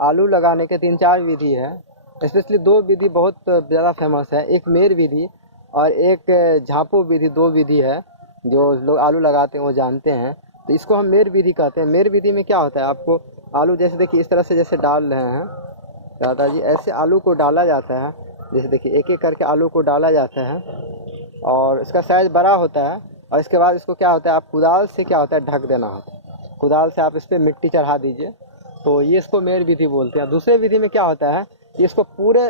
आलू लगाने के 3-4 विधि है। स्पेशली 2 विधि बहुत ज़्यादा फेमस है, एक मेर विधि और एक झापो विधि। 2 विधि है जो लोग आलू लगाते हैं वो जानते हैं। तो इसको हम मेर विधि कहते हैं। मेर विधि में क्या होता है, आपको आलू जैसे देखिए इस तरह से जैसे डाल रहे हैं दादाजी, ऐसे आलू को डाला जाता है। जैसे देखिए एक एक करके आलू को डाला जाता है और इसका साइज़ बड़ा होता है। और इसके बाद इसको क्या होता है, आप कुदाल से क्या होता है ढक देना होता है। कुदाल से आप इस पर मिट्टी चढ़ा दीजिए, तो ये इसको मेर विधि बोलते हैं। दूसरे विधि में क्या होता है कि इसको पूरे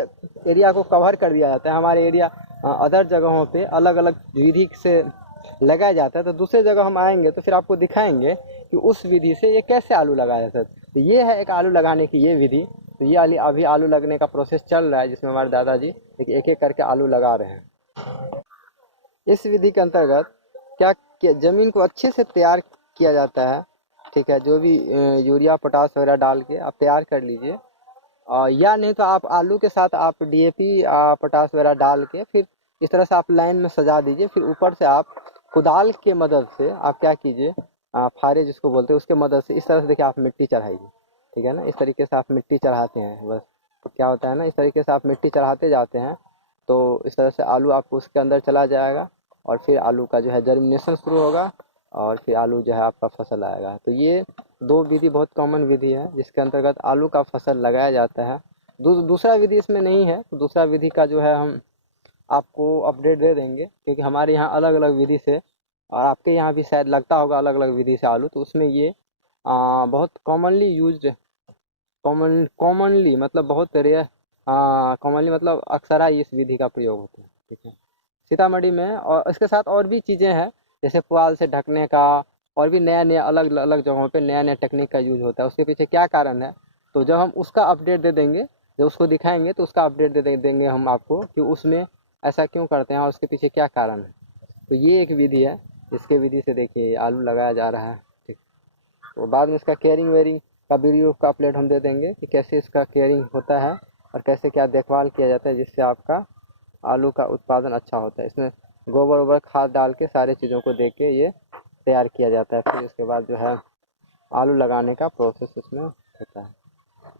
एरिया को कवर कर दिया जाता है। हमारे एरिया अदर जगहों पे अलग अलग विधि से लगाया जाता है, तो दूसरे जगह हम आएंगे तो फिर आपको दिखाएंगे कि उस विधि से ये कैसे आलू लगाया जाता है। तो ये है एक आलू लगाने की ये विधि। तो ये अभी आलू लगने का प्रोसेस चल रहा है, जिसमें हमारे दादाजी एक एक करके आलू लगा रहे हैं। इस विधि के अंतर्गत क्या ज़मीन को अच्छे से तैयार किया जाता है। ठीक है, जो भी यूरिया पोटास वगैरह डाल के आप तैयार कर लीजिए। या नहीं तो आप आलू के साथ आप डीएपी पोटास वगैरह डाल के फिर इस तरह से आप लाइन में सजा दीजिए। फिर ऊपर से आप कुदाल के मदद से आप क्या कीजिए, फारे जिसको बोलते हैं उसके मदद से इस तरह से देखिए आप मिट्टी चढ़ाइए। ठीक है ना, इस तरीके से आप मिट्टी चढ़ाते हैं। बस तो क्या होता है ना, इस तरीके से आप मिट्टी चढ़ाते जाते हैं तो इस तरह से आलू आपको उसके अंदर चला जाएगा और फिर आलू का जो है जर्मिनेशन शुरू होगा और फिर आलू जो है आपका फसल आएगा। तो ये 2 विधि बहुत कॉमन विधि है जिसके अंतर्गत आलू का फसल लगाया जाता है। दूसरा विधि इसमें नहीं है, तो दूसरा विधि का जो है हम आपको अपडेट दे देंगे, क्योंकि हमारे यहाँ अलग अलग विधि से और आपके यहाँ भी शायद लगता होगा अलग अलग विधि से आलू। तो उसमें ये बहुत कॉमनली यूज्ड, कॉमनली मतलब बहुत रेयर, कॉमनली मतलब अक्सर ही इस विधि का प्रयोग होता है। ठीक है, सीतामढ़ी में। और इसके साथ और भी चीज़ें हैं जैसे पुआल से ढकने का, और भी नया नया अलग अलग जगहों पे नया नया टेक्निक का यूज होता है। उसके पीछे क्या कारण है, तो जब हम उसका अपडेट दे देंगे, जब उसको दिखाएंगे तो उसका अपडेट देंगे हम आपको कि उसमें ऐसा क्यों करते हैं और उसके पीछे क्या कारण है। तो ये एक विधि है, इसके विधि से देखिए आलू लगाया जा रहा है। ठीक, तो बाद में इसका केयरिंग वेयरिंग का वीडियो का अपडेट हम दे देंगे कि कैसे इसका केयरिंग होता है और कैसे क्या देखभाल किया जाता है जिससे आपका आलू का उत्पादन अच्छा होता है। इसमें गोबर वोबर खाद डाल के सारे चीज़ों को देख के ये तैयार किया जाता है। फिर उसके बाद जो है आलू लगाने का प्रोसेस इसमें होता है।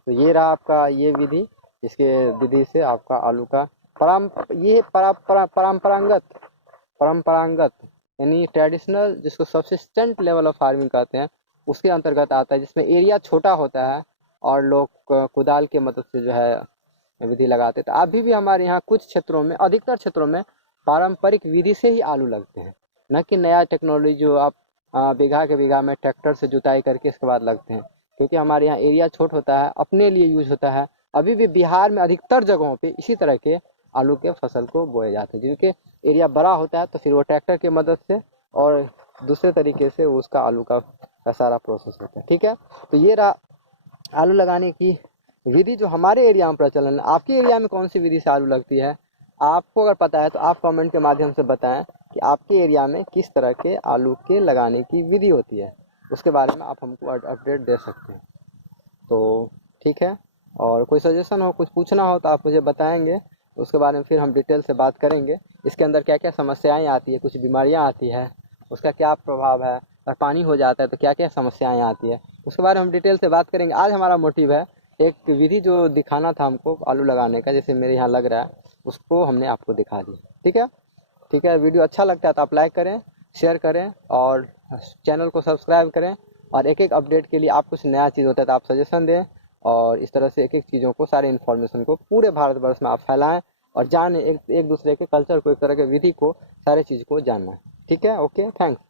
तो ये रहा आपका ये विधि, इसके विधि से आपका आलू का परंपरागत परंपरागत यानी ट्रेडिशनल, जिसको सब्सिस्टेंट लेवल ऑफ फार्मिंग कहते हैं, उसके अंतर्गत आता है, जिसमें एरिया छोटा होता है और लोग कुदाल के मदद से जो है विधि लगाते हैं। तो अभी भी हमारे यहाँ कुछ क्षेत्रों में, अधिकतर क्षेत्रों में पारंपरिक विधि से ही आलू लगते हैं, न कि नया टेक्नोलॉजी जो आप बीघा के बीघा में ट्रैक्टर से जुताई करके इसके बाद लगते हैं। क्योंकि हमारे यहाँ एरिया छोट होता है, अपने लिए यूज होता है। अभी भी बिहार में अधिकतर जगहों पे इसी तरह के आलू के फसल को बोए जाते हैं। जिनके एरिया बड़ा होता है तो फिर वो ट्रैक्टर की मदद से और दूसरे तरीके से उसका आलू का सारा प्रोसेस होता है। ठीक है, तो ये रहा आलू लगाने की विधि जो हमारे एरिया में प्रचलन है। आपके एरिया में कौन सी विधि से आलू लगती है, आपको अगर पता है तो आप कमेंट के माध्यम से बताएं कि आपके एरिया में किस तरह के आलू के लगाने की विधि होती है। उसके बारे में आप हमको अपडेट दे सकते हैं। तो ठीक है, और कोई सजेशन हो, कुछ पूछना हो तो आप मुझे बताएंगे, उसके बारे में फिर हम डिटेल से बात करेंगे। इसके अंदर क्या क्या समस्याएं आती है, कुछ बीमारियां आती है, उसका क्या प्रभाव है, और पानी हो जाता है तो क्या क्या समस्याएं आती है, उसके बारे में हम डिटेल से बात करेंगे। आज हमारा मोटिव है एक विधि जो दिखाना था हमको आलू लगाने का, जैसे मेरे यहाँ लग रहा है, उसको हमने आपको दिखा दिया। ठीक है, ठीक है, वीडियो अच्छा लगता है तो आप लाइक करें, शेयर करें और चैनल को सब्सक्राइब करें। और एक एक अपडेट के लिए आप कुछ नया चीज़ होता है तो आप सजेशन दें, और इस तरह से एक एक चीज़ों को, सारे इन्फॉर्मेशन को पूरे भारतवर्ष में आप फैलाएं और जानें, एक दूसरे के कल्चर को, एक तरह के विधि को, सारे चीज़ को जानना है। ठीक है, ओके, थैंक्स।